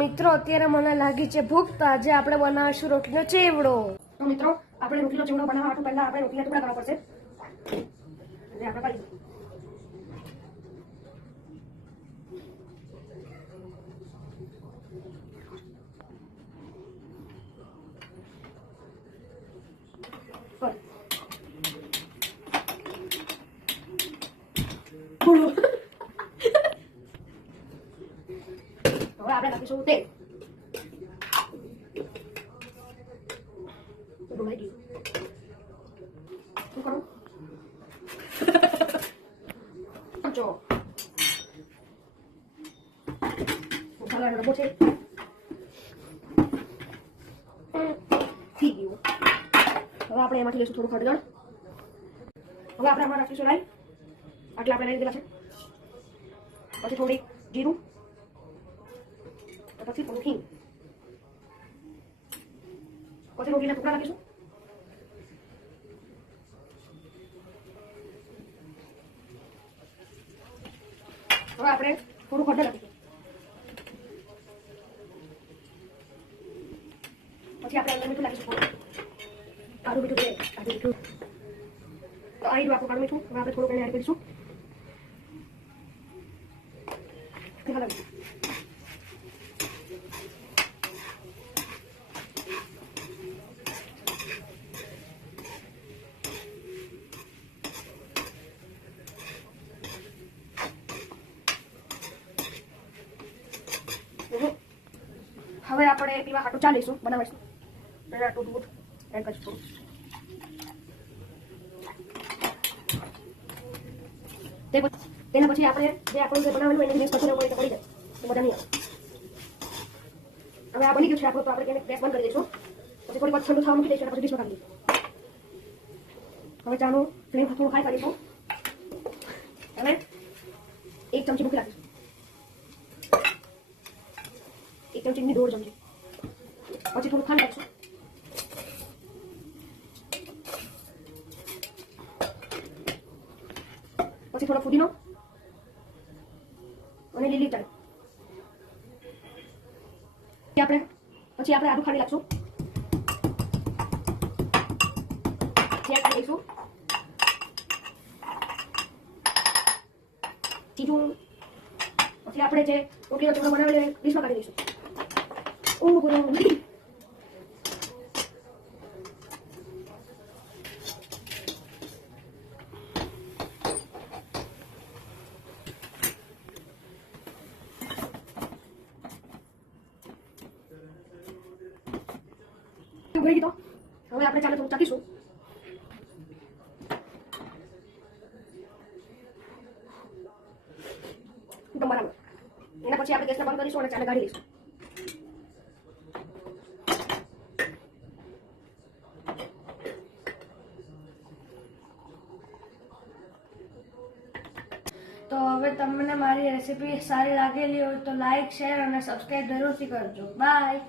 મિત્રો અત્યારે મને લાગી છે ભૂખ, તો આજે આપણે બનાવીશું રોટલીનો ચેવડો. તો મિત્રો આપણે રોટલીનો ચેવડો બનાવવા માટે પહેલા આપણે રોટલીના ટુકડા કરવા પડશે. એટલે આપણે કરી હવે આપણે નાખીશું તેલ. ડોલાઈ ગયું. શું કરું? જો મસાલાનો ડબ્બો છે. થઈ ગયું. હવે આપણે એમાંથી લઈશું થોડું હળદર. હવે આપણે આમાં નાખીશું રાઈ. આટલા આપણે લઈ લીધેલા છે. પછી થોડી જીરું, પછી થોડું હિંગ, પછી રોટલીના ટુકડા નાખીશું. હવે આપણે થોડું હળદર નાખીશું. પછી આપણે અંદર મીઠું નાખીશું. આદું મીઠું છે, આદું મીઠું તો આવી રહ્યું આપણું કાળું મીઠું. હવે આપણે થોડું એને એડ કરીશું. હવે આપણે પીવા હાટું ચા લઈશું, બનાવીશું. દૂધ એડ કરીશું. તેના પછી આપણે જે આપણું જે બનાવેલું એને ગેસ પછી પડી જાય તો મજા નહીં આવે. હવે આ બની ગયું છે આપણું, તો આપણે એને ગેસ બંધ કરી દઈશું. પછી થોડી વાર ઠંડુ થવા મૂકી દઈશું અને પછી ડીશમાં કાઢી દઈશું. હવે ચાનું ફ્લેમ થોડું હાઈ કરીશું. હવે 1 ચમચી મૂકી રાખીશું. 1 ચમચીની 1.5 ચમચી. પછી થોડું ખાંડ નાખીશું. પછી થોડો ફુદીનો અને લીલી ચા. પછી આપણે આદું ખાંડી નાખશું. ચેક કરી દઈશું. ચીજું. પછી આપણે જે રોટલીનો ચેવડો બનાવેલો ડીશમાં કાઢી દઈશું. ગઈ તો હવે આપણે ચાલે થોડું ચાખીશું. બરાબર. એના પછી આપણે ગેસને બંધ કરીશું અને ચાલે કાઢી લઈશું. તો હવે તમને મારી રેસીપી સારી લાગેલી હોય તો લાઈક, શેર અને સબસ્ક્રાઈબ જરૂરથી કરજો. બાય.